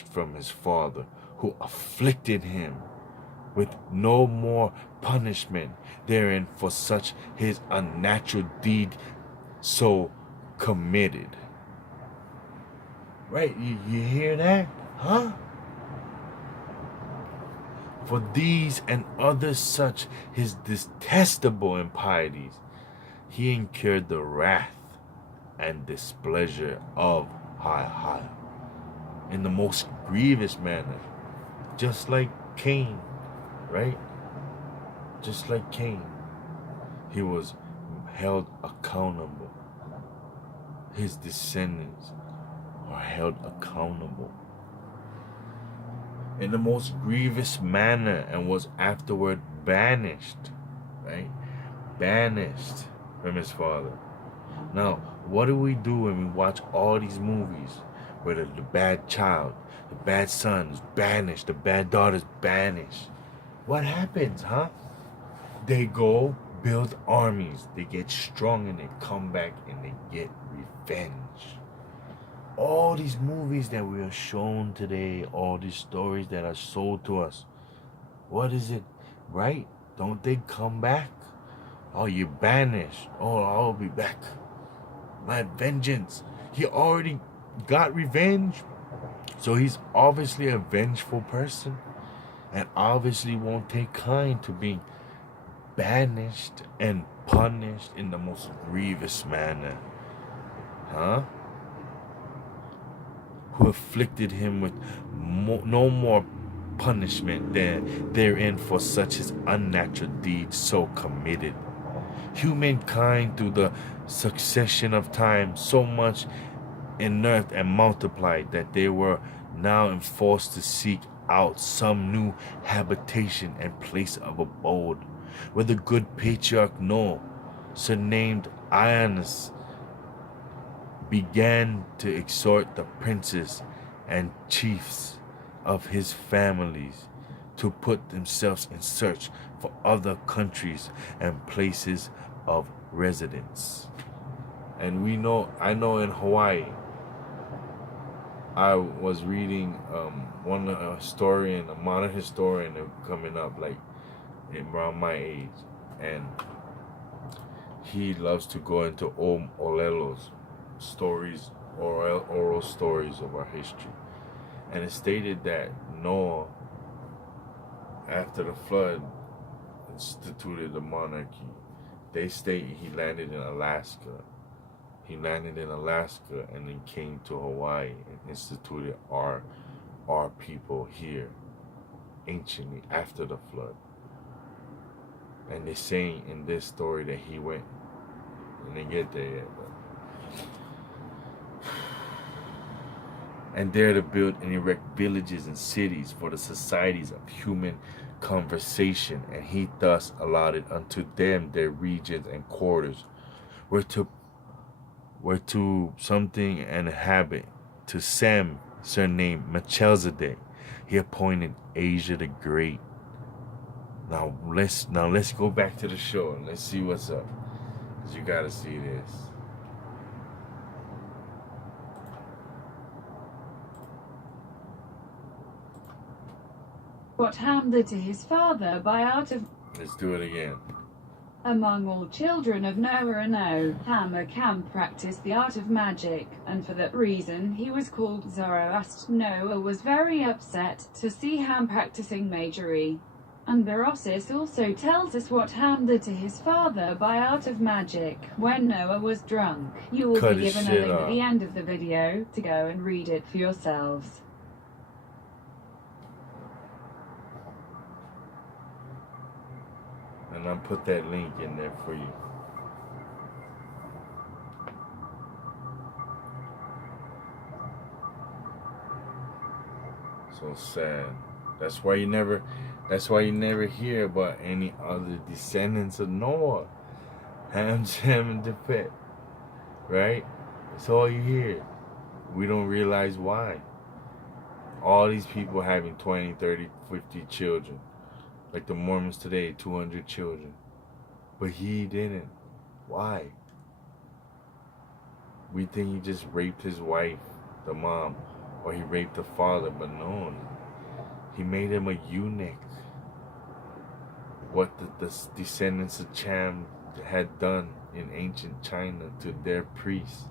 from his father, who afflicted him with no more punishment therein for such his unnatural deed so committed. Right? You hear that? Huh? For these and others such his detestable impieties, he incurred the wrath and displeasure of High in the most grievous manner, just like Cain, right? Just like Cain, he was held accountable. His descendants are held accountable in the most grievous manner and was afterward banished, right? Banished from his father. Now, what do we do when we watch all these movies where the bad child, the bad son is banished, the bad daughter is banished? What happens, huh? They go build armies, they get strong, and they come back and they get revenge. All these movies that we are shown today, all these stories that are sold to us, what is it, right? Don't they come back? Oh, you're banished. Oh, I'll be back. My vengeance. He already got revenge. So he's obviously a vengeful person and obviously won't take kind to being banished and punished in the most grievous manner. Huh? Who afflicted him with no more punishment than therein for such his unnatural deeds so committed. Humankind through the succession of time so much inert and multiplied that they were now enforced to seek out some new habitation and place of abode, where the good patriarch Noah, surnamed Ionis, began to exhort the princes and chiefs of his families to put themselves in search for other countries and places of residence. And I know in Hawaii, I was reading one historian, a modern historian coming up, like around my age, and he loves to go into Olelo's stories, oral stories of our history. And it stated that Noah, after the flood, instituted a monarchy. They state he landed in Alaska. He landed in Alaska and then came to Hawaii and instituted our people here anciently after the flood. And they're saying in this story that he went, and they get there yet, but and there to build and erect villages and cities for the societies of human conversation, and he thus allotted unto them their regions and quarters, where to something and habit. To Sem, surnamed Melchizedek, he appointed Asia the Great. Now let's go back to the show and let's see what's up, because you gotta see this. What Ham did to his father by art of... Let's do it again. Among all children of Noah and Ham practiced the art of magic, and for that reason he was called Zoroaster. Noah was very upset to see Ham practicing magery. And Berosus also tells us what Ham did to his father by art of magic when Noah was drunk. You will be given a link at the end of the video to go and read it for yourselves. And I'll put that link in there for you. So sad. That's why you never hear about any other descendants of Noah. Ham, Shem, and Japheth. Right? That's all you hear. We don't realize why. All these people having 20, 30, 50 children. Like the Mormons today, 200 children. But he didn't. Why? We think he just raped his wife, the mom, or he raped the father, but no, he made him a eunuch. What the descendants of Cham had done in ancient China to their priests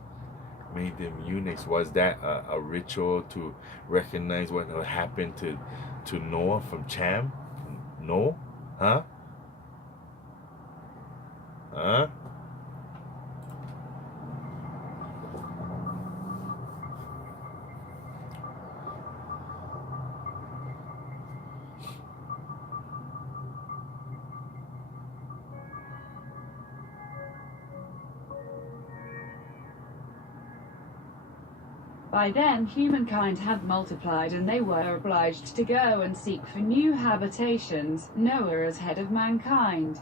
made them eunuchs. Was that a ritual to recognize what had happened to Noah from Cham? No? Huh? Huh? By then, humankind had multiplied and they were obliged to go and seek for new habitations. Noah, as head of mankind,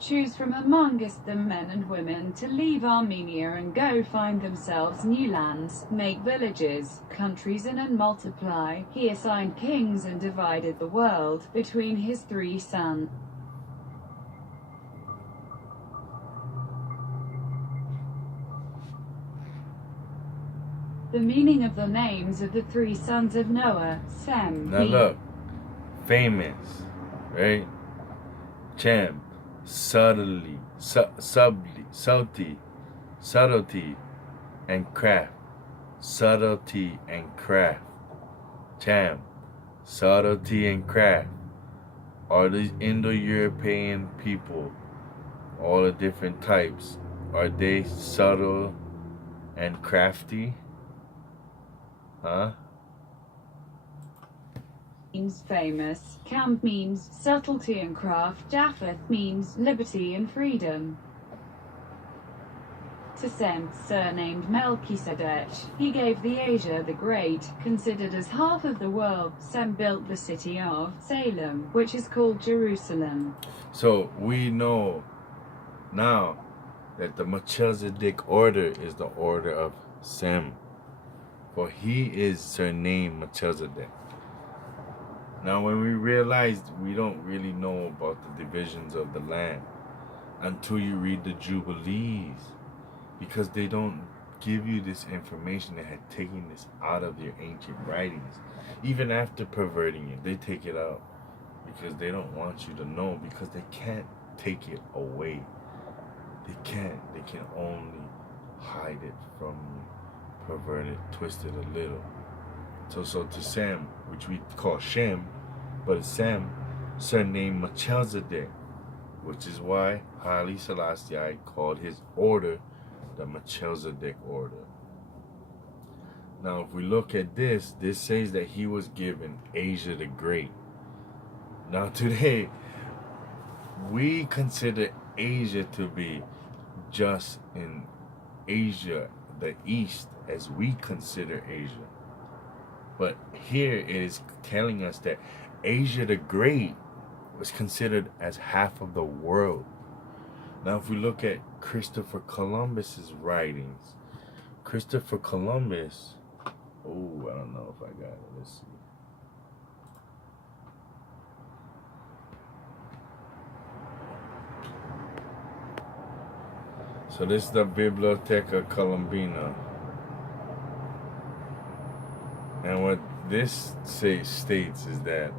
choose from amongst them men and women to leave Armenia and go find themselves new lands, make villages, countries and multiply. He assigned kings and divided the world between his 3 sons. The meaning of the names of the 3 sons of Noah, Sem. Now look, famous, right? Cham, subtlety, subtlety, and craft. Subtlety and craft. Cham, subtlety and craft. Are these Indo-European people, all the different types, are they subtle and crafty? Huh? Means famous. Cam means subtlety and craft. Japheth means liberty and freedom. To Sem, surnamed Melchizedek, he gave the Asia the Great, considered as half of the world. Sem built the city of Salem, which is called Jerusalem. So we know now that the Melchizedek order is the order of Sem. For he is surnamed Melchizedek. Now when we realized we don't really know about the divisions of the land until you read the Jubilees, because they don't give you this information. They had taken this out of their ancient writings. Even after perverting it, they take it out because they don't want you to know, because they can't take it away. They can't. They can only hide it from you. Pervert it, twist it a little. So to Sem, which we call Shem, but it's Sem, surnamed Melchizedek, which is why Haile Selassie called his order the Melchizedek order. Now, if we look at this says that he was given Asia the Great. Now, today, we consider Asia to be just in Asia, the East, as we consider Asia. But here it is telling us that Asia the Great was considered as half of the world. Now, if we look at Christopher Columbus's writings, Christopher Columbus, I don't know if I got it. Let's see. So this is the Biblioteca Columbina. And what this states is that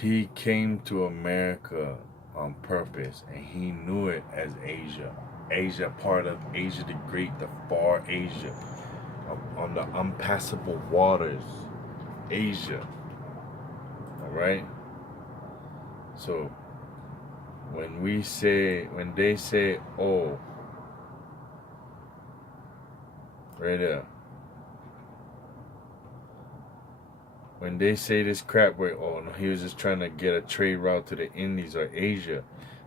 he came to America on purpose, and he knew it as Asia. Asia, part of Asia the Great, the far Asia, on the unpassable waters, Asia. All right. So when they say, oh, right there. When they say this crap where, oh no, he was just trying to get a trade route to the Indies or Asia,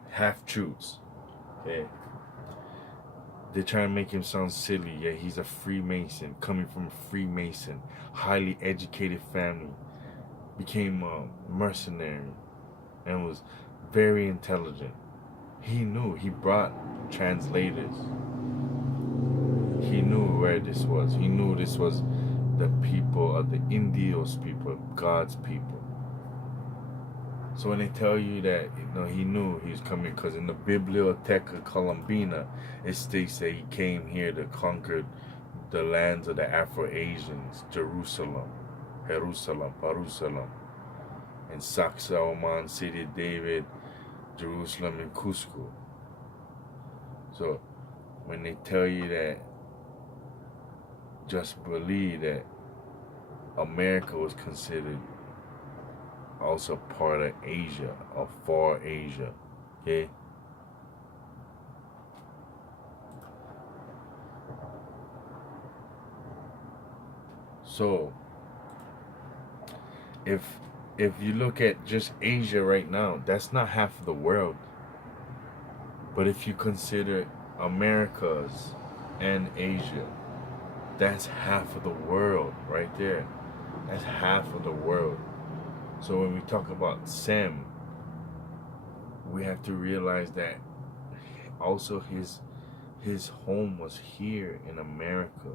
half truths. Okay. They're trying to make him sound silly. Yeah, he's a Freemason, coming from a Freemason, highly educated family, became a mercenary, and was very intelligent. He knew. He brought translators. He knew where this was. He knew this was the people of the Indios people, God's people. So when they tell you that, he knew he was coming, because in the Biblioteca Columbina, it states that he came here to conquer the lands of the Afro-Asians, Jerusalem, Jerusalem, and Sacsayhuaman, City of David, Jerusalem, and Cusco. So when they tell you that, just believe that America was considered also part of Asia, or Far Asia, okay? So if you look at just Asia right now, that's not half of the world. But if you consider Americas and Asia, that's half of the world right there. That's half of the world. So when we talk about Sem, we have to realize that also his home was here in America,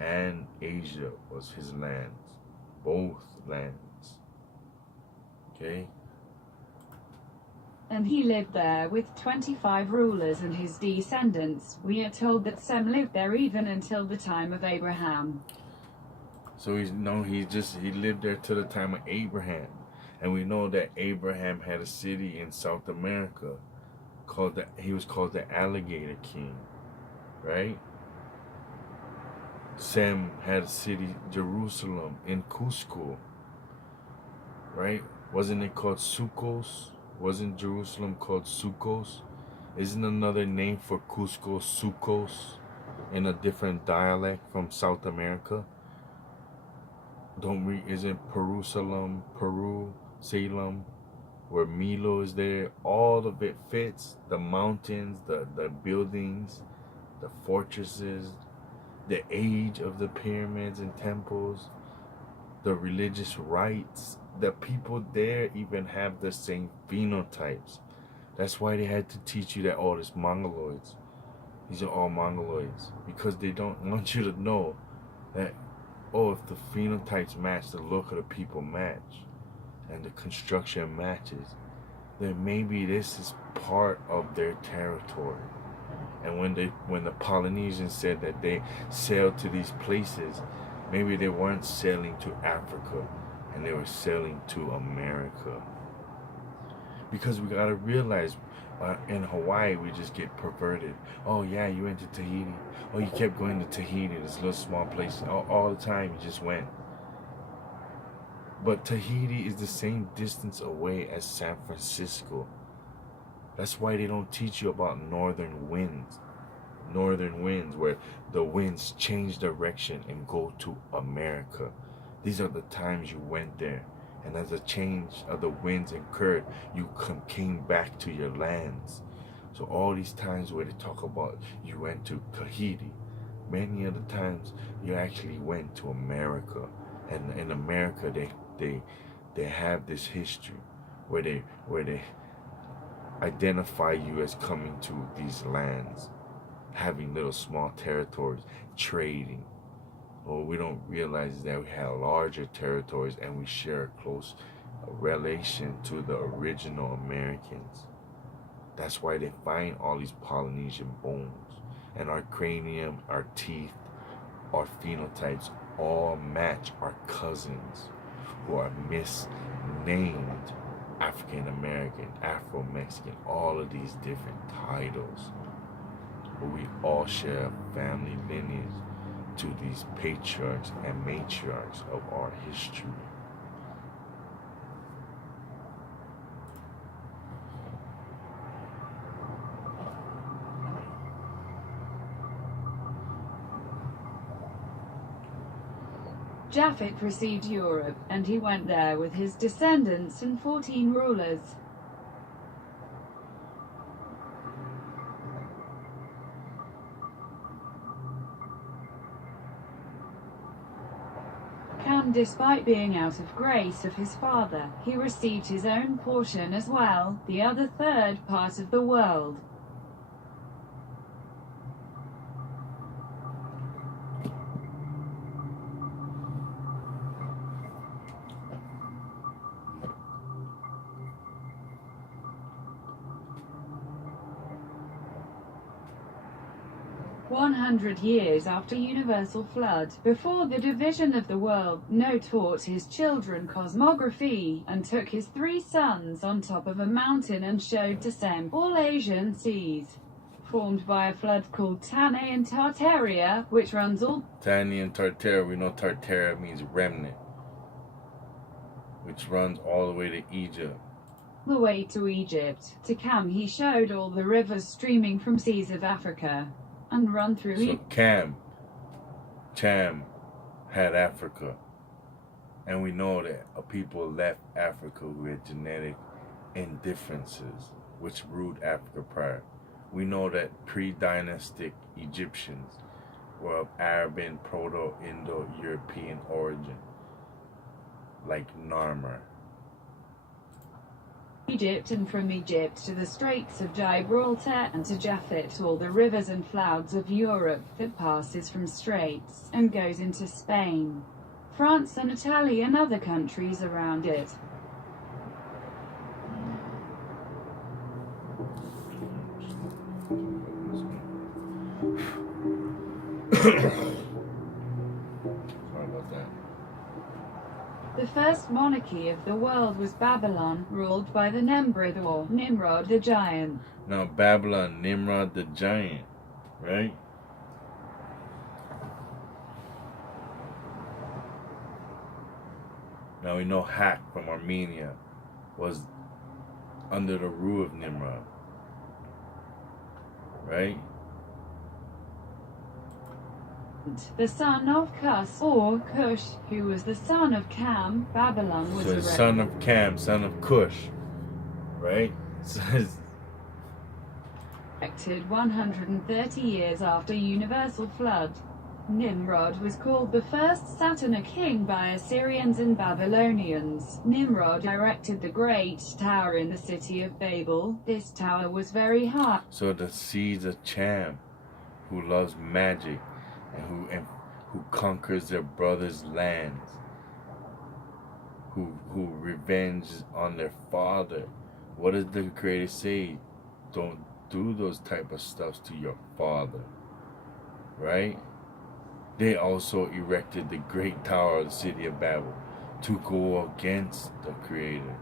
and Asia was his lands, both lands. Okay? And he lived there with 25 rulers and his descendants. We are told that Sem lived there even until the time of Abraham. So he lived there till the time of Abraham. And we know that Abraham had a city in South America he was called the Alligator King, right? Sem had a city, Jerusalem, in Cusco, right? Wasn't it called Sucos? Wasn't Jerusalem called Sucos? Isn't another name for Cusco Sucos in a different dialect from South America? Isn't Peru, Salem, where Milo is there? All of it fits. The mountains, the buildings, the fortresses, the age of the pyramids and temples, the religious rites. The people there even have the same phenotypes. That's why they had to teach you that all this Mongoloids. These are all Mongoloids. Because they don't want you to know that, if the phenotypes match, the look of the people match, and the construction matches, then maybe this is part of their territory. And when the Polynesians said that they sailed to these places, maybe they weren't sailing to Africa, and they were sailing to America. Because we gotta realize, in Hawaii we just get perverted. Oh yeah, you went to Tahiti. Oh, you kept going to Tahiti, this little small place. All the time you just went. But Tahiti is the same distance away as San Francisco. That's why they don't teach you about northern winds. Northern winds, where the winds change direction and go to America. These are the times you went there. And as the change of the winds occurred, you came back to your lands. So all these times where they talk about you went to Tahiti, many of the times you actually went to America. And in America, they have this history where they identify you as coming to these lands, having little small territories, trading. What we don't realize is that we have larger territories and we share a close relation to the original Americans. That's why they find all these Polynesian bones. And our cranium, our teeth, our phenotypes all match our cousins who are misnamed African American, Afro-Mexican, all of these different titles. But we all share a family lineage to these patriarchs and matriarchs of our history. Japhet received Europe, and he went there with his descendants and 14 rulers. Cam, despite being out of grace of his father, he received his own portion as well, the other third part of the world. 100 years after universal flood, before the division of the world, Noah taught his children cosmography, and took his 3 sons on top of a mountain and showed to Sem all Asian seas, formed by a flood called Tane and Tartaria, which runs all Tani and Tartara, we know Tartara means remnant, which runs all the way to Egypt. the way to Egypt. To Cam he showed all the rivers streaming from seas of Africa, and run through So Cham had Africa. And we know that people left Africa who had genetic indifferences, which ruled Africa prior. We know that pre-dynastic Egyptians were of Arab and Proto-Indo-European origin, like Narmer. Egypt, and from Egypt to the Straits of Gibraltar, and to Japhet, all the rivers and floods of Europe that passes from straits and goes into Spain, France and Italy and other countries around it. Sorry about that. The first monarchy of the world was Babylon, ruled by the Nemrod or Nimrod the Giant. Now Babylon, Nimrod the Giant, right? Now we know Hak from Armenia was under the rule of Nimrod, right? The son of Cus, or Cush, who was the son of Cam. Babylon was So the son of Cam, son of Cush, right? So erected 130 years after universal flood. Nimrod was called the first Saturn, a king by Assyrians and Babylonians. Nimrod erected the great tower in the city of Babel. This tower was very high. So the seeds of Cham, who loves magic and who conquers their brother's lands, who revenges on their father. What does the Creator say? Don't do those type of stuff to your father, right? They also erected the great tower of the city of Babel to go against the Creator.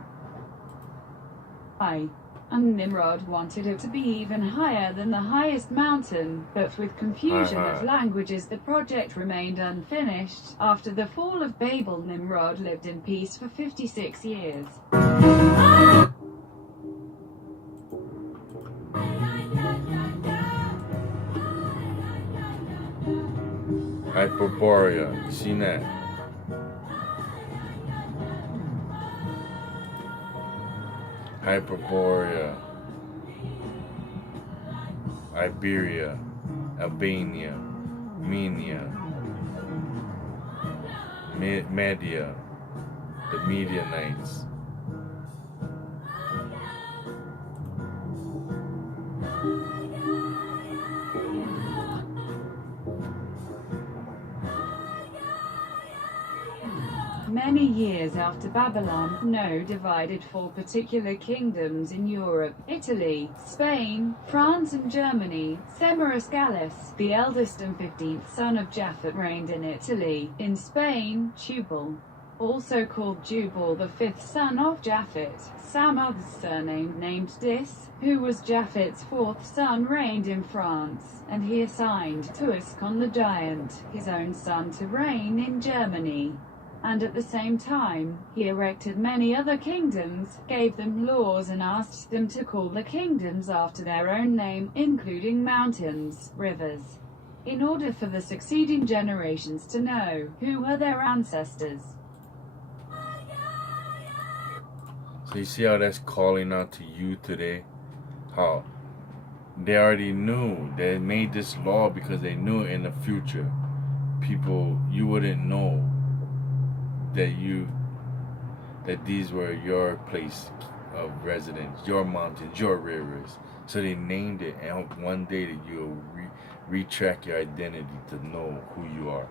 And Nimrod wanted it to be even higher than the highest mountain, but with confusion of languages the project remained unfinished. After the fall of Babel, Nimrod lived in peace for 56 years. Hyperborea, you seen that? Hyperborea, Iberia, Albania, Menia, Media, the Medianites. Many years after Babylon, Noah divided 4 particular kingdoms in Europe: Italy, Spain, France and Germany. Semiramis Gallus, the eldest and 15th son of Japhet, reigned in Italy. In Spain, Tubal, also called Jubal, the 5th son of Japhet, Sam's surname named Dis, who was Japhet's 4th son, reigned in France, and he assigned Tuaskon the Giant, his own son, to reign in Germany. And at the same time, he erected many other kingdoms, gave them laws and asked them to call the kingdoms after their own name, including mountains, rivers, in order for the succeeding generations to know who were their ancestors. So you see how that's calling out to you today? How they already knew. They made this law because they knew in the future, people, you wouldn't know that these were your place of residence, your mountains, your rivers. So they named it, and one day that you'll retrack your identity to know who you are,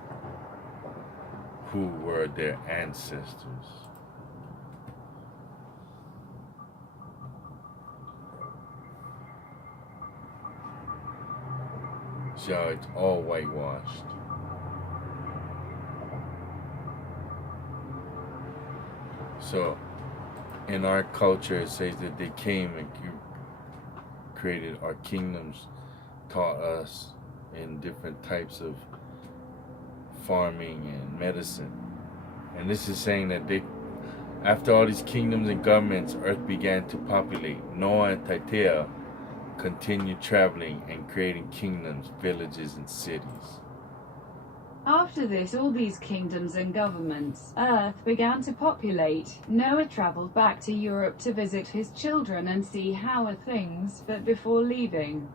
who were their ancestors. So it's all whitewashed. So in our culture, it says that they came and created our kingdoms, taught us in different types of farming and medicine. And this is saying that after all these kingdoms and governments, earth began to populate. Noah and Taitea continued traveling and creating kingdoms, villages, and cities. After this, all these kingdoms and governments, Earth began to populate. Noah traveled back to Europe to visit his children and see how are things, but before leaving,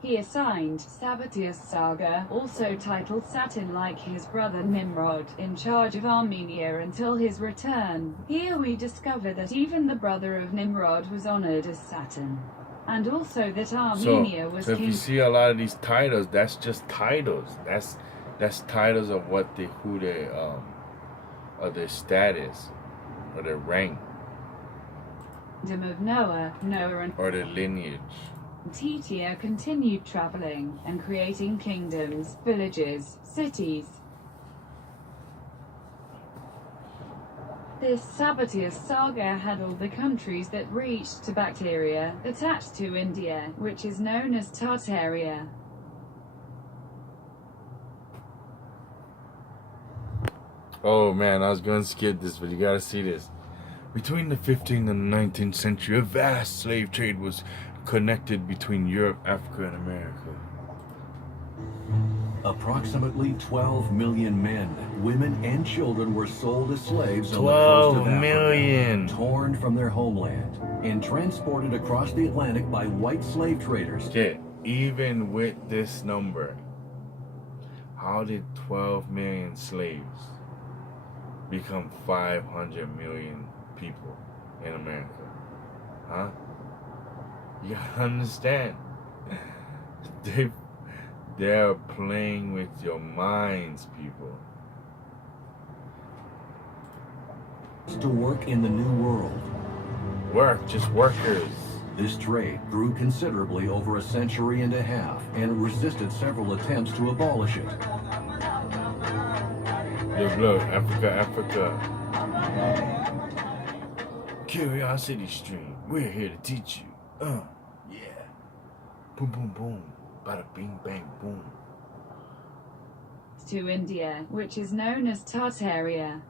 he assigned Sabatius Saga, also titled Saturn like his brother Nimrod, in charge of Armenia until his return. Here we discover that even the brother of Nimrod was honored as Saturn, and also that Armenia was so if king. you see a lot of these titles, that's just titles. That's titles of what who they of their status or their rank Kingdom of Noah and or their lineage. Pt2 continued traveling and creating kingdoms, villages, cities. This Sabatius saga had all the countries that reached to Bactria, attached to India, which is known as Tartaria. Oh man, I was going to skip this, but you gotta see this. Between the 15th and the 19th century, a vast slave trade was connected between Europe, Africa, and America. Approximately 12 million men, women, and children were sold as slaves on the 12 coast of million. Africa, torn from their homeland, and transported across the Atlantic by white slave traders. Okay, even with this number, how did 12 million slaves become 500 million people in America? Huh? You gotta understand. They're playing with your minds, people. To work in the New World. Work, just workers. This trade grew considerably over a century and a half and resisted several attempts to abolish it. Look, Africa. Curiosity Stream. We're here to teach you. Yeah. Boom, boom, boom. Bada bing, bang, boom. To India, which is known as Tartaria.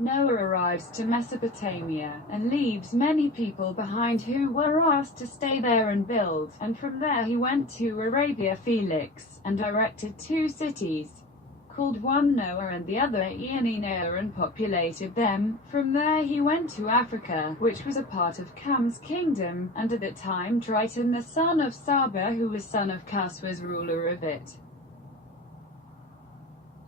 Noah arrives to Mesopotamia and leaves many people behind who were asked to stay there and build, and from there he went to Arabia Felix and erected 2 cities, called one Noah and the other Eunuch, and populated them. From there he went to Africa, which was a part of Cam's kingdom, and at that time Triton the son of Saba, who was son of Cus, was ruler of it.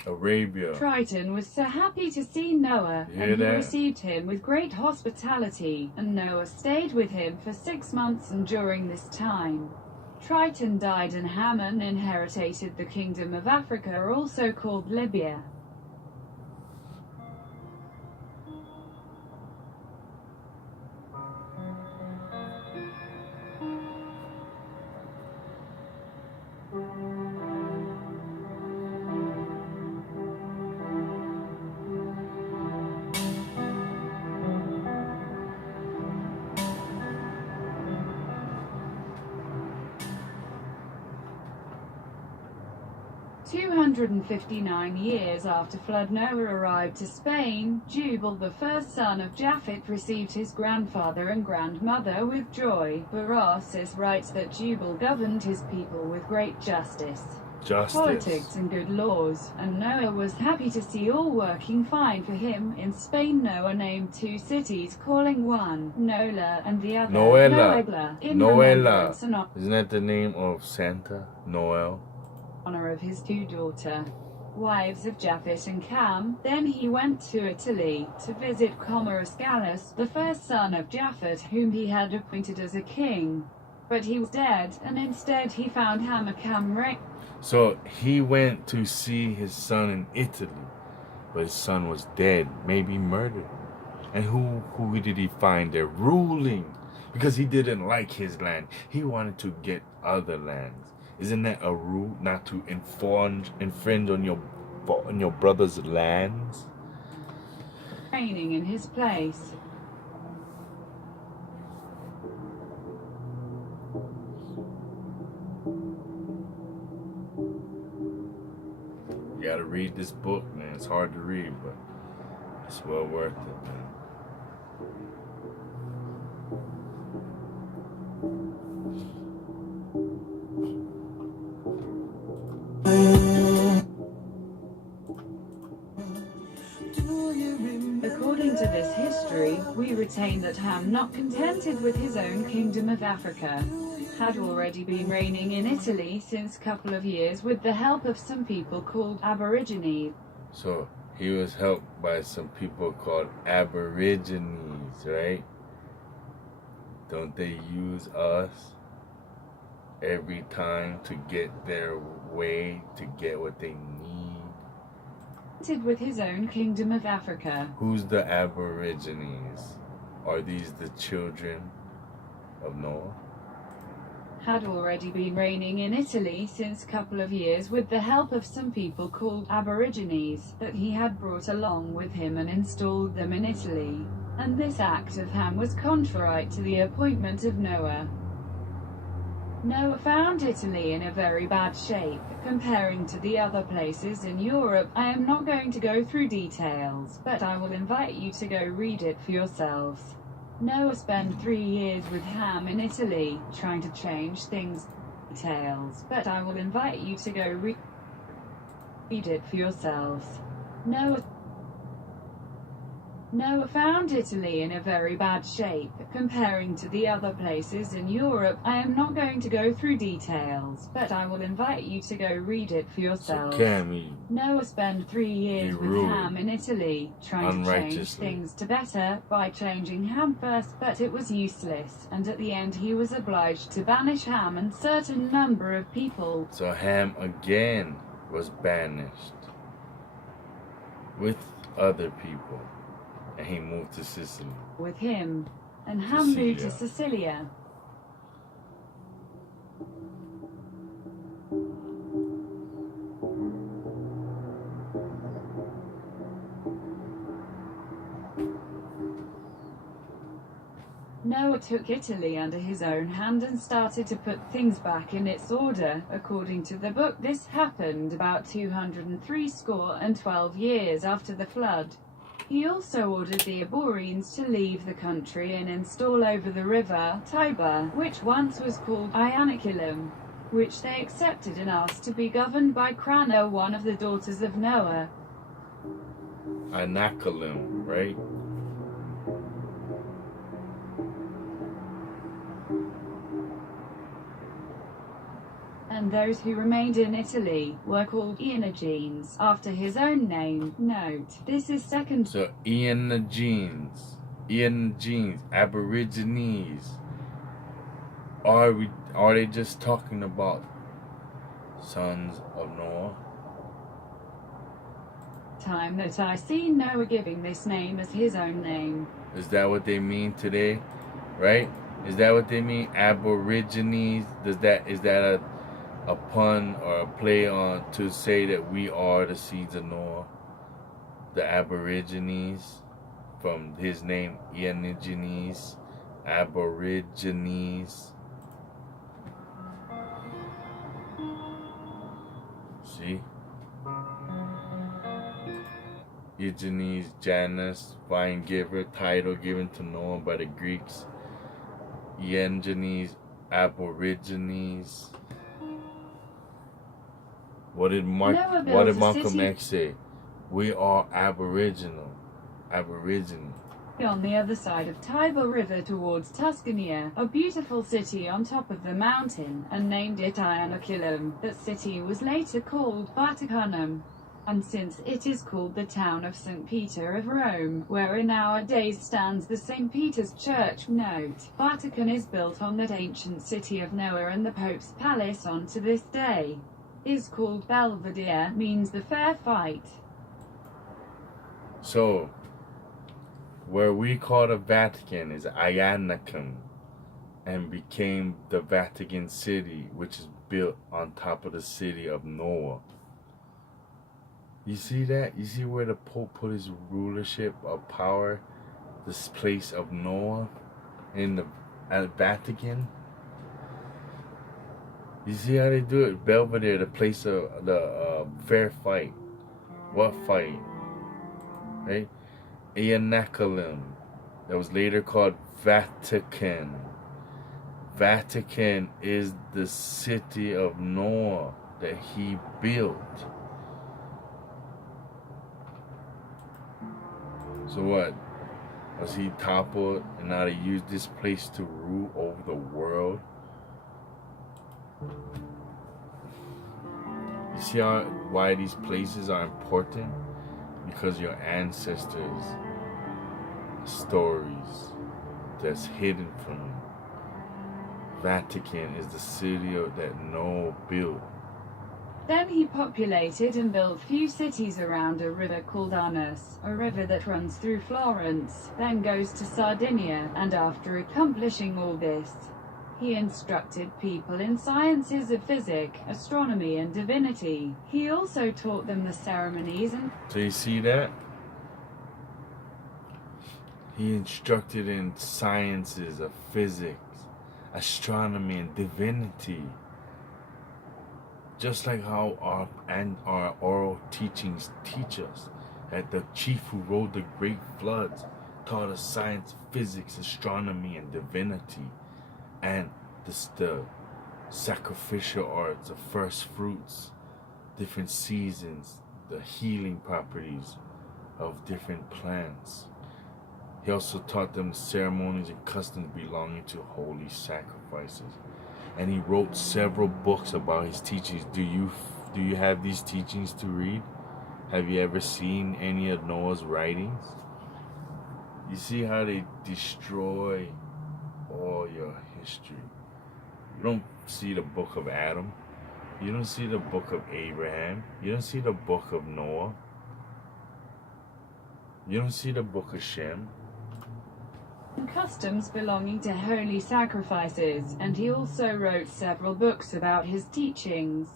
Arabia. Triton was so happy to see Noah, and he received him with great hospitality, and Noah stayed with him for 6 months, and during this time, Triton died and Haman inherited the kingdom of Africa, also called Libya. "259 years after flood, Noah arrived to Spain. Jubal, the first son of Japhet, received his grandfather and grandmother with joy. Berossus writes that Jubal governed his people with great justice, politics, and good laws, and Noah was happy to see all working fine for him. In Spain, Noah named 2 cities, calling one Nola and the other Noegla, in remembrance and Isn't that the name of Santa? Noel? honor of his 2 daughters, wives of Japhet and Cam. Then he went to Italy to visit Commodus Gallus, the first son of Japhet, whom he had appointed as a king. But he was dead, and instead he found Hamacam reigning. So he went to see his son in Italy, but his son was dead, maybe murdered. And who did he find there ruling? Because he didn't like his land. He wanted to get other lands. Isn't that a rule, not to infringe on your brother's lands? Reigning in his place. You gotta read this book, man. It's hard to read, but it's well worth it, man. According to this history, we retain that Ham, not contented with his own kingdom of Africa, had already been reigning in Italy since a couple of years with the help of some people called Aborigines. So he was helped by some people called Aborigines, right? Don't they use us every time to get their way, to get what they need? With his own kingdom of Africa. Who's the Aborigines? Are these the children of Noah? Had already been reigning in Italy since a couple of years with the help of some people called Aborigines that he had brought along with him and installed them in Italy. And this act of Ham was contrary to the appointment of Noah. Noah found Italy in a very bad shape, comparing to the other places in Europe. I am not going to go through details, but I will invite you to go read it for yourselves. Noah spent 3 years with Ham in Italy, trying to change things. Details, but I will invite you to go read it for yourselves. Noah found Italy in a very bad shape, comparing to the other places in Europe. I am not going to go through details, but I will invite you to go read it for yourselves. Noah spent 3 years with Ham in Italy, trying to change things to better, by changing Ham first, but it was useless, and at the end he was obliged to banish Ham and certain number of people. So Ham again was banished with other people. And he moved to Sicily. With him. And Ham moved to Sicilia. Noah took Italy under his own hand and started to put things back in its order. According to the book, this happened about 212 years after the flood. He also ordered the Aborigines to leave the country and install over the river Tiber, which once was called Ianiculum, which they accepted and asked to be governed by Crana, one of the daughters of Noah. Ianiculum, right? And those who remained in Italy were called Eunuchines, after his own name. Note, this is second. So Eunuchines, Aborigines. Are they just talking about sons of Noah? Time that I see Noah giving this name as his own name. Is that what they mean today? Right? Is that what they mean? Aborigines? Is that a pun or a play on to say that we are the seeds of Noah, the Aborigines, from his name Eunuchines, Aborigines. See? Eugenes, Janus, vine giver, title given to Noah by the Greeks. Eugenes, Aborigines. What did Malcolm X say? We are Aborigine. On the other side of Tiber River towards Tuscania, a beautiful city on top of the mountain, and named it Ianiculum. That city was later called Vaticanum. And since it is called the town of St. Peter of Rome, where in our days stands the St. Peter's Church. Note, Vatican is built on that ancient city of Noah, and the Pope's palace on to this day is called Belvedere, means the fair fight. So, where we call the Vatican is Iunicum, and became the Vatican City, which is built on top of the city of Noah. You see that? You see where the Pope put his rulership of power? This place of Noah in the Vatican. You see how they do it? Belvedere, the place of the fair fight. What fight? Right? Iunicum, that was later called Vatican. Vatican is the city of Noah that he built. So what? Was he toppled and now they use this place to rule over the world? You see why these places are important? Because your ancestors' stories that's hidden from you. Vatican is the city that Noah built. Then he populated and built few cities around a river called Arnus, a river that runs through Florence, then goes to Sardinia, and after accomplishing all this, he instructed people in sciences of physics, astronomy and divinity. He also taught them the ceremonies and... So you see that? He instructed in sciences of physics, astronomy and divinity. Just like how our oral teachings teach us, that the chief who rode the great floods taught us science, physics, astronomy, and divinity, and the sacrificial arts, the first fruits, different seasons, the healing properties of different plants. He also taught them ceremonies and customs belonging to holy sacrifices. And he wrote several books about his teachings. Do you have these teachings to read? Have you ever seen any of Noah's writings? You see how they destroy all your history. You don't see the book of Adam. You don't see the book of Abraham. You don't see the book of Noah. You don't see the book of Shem. Customs belonging to holy sacrifices, and he also wrote several books about his teachings.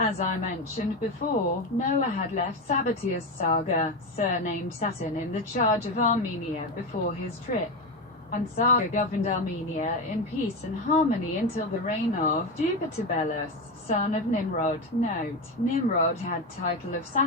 As I mentioned before, Noah had left Sabbateus Saga, surnamed Saturn, in the charge of Armenia before his trip. And Saga governed Armenia in peace and harmony until the reign of Pt2, son of Nimrod. Note: Nimrod had title of Saturn.